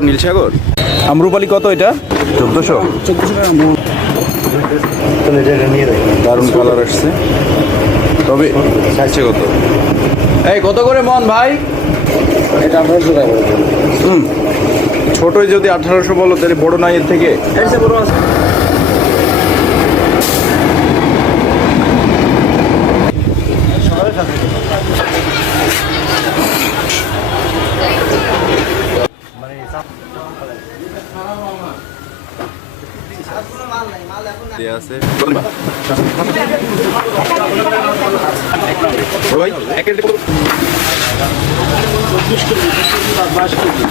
ঢাকার নীলসাগর। আম্রপালি কত এটা? 1400। 1400 টাকা মন। দারুণ কালার আসছে, তবে চাইছে কত? এই কত করে মন ভাই? এটা 1800 টাকা। ছোটই যদি 1800 বলো, তাহলে বড় নাই এর থেকে? এর চেয়ে বড় আছে। আছে ভাই, 1 কেজি 22 কেজি।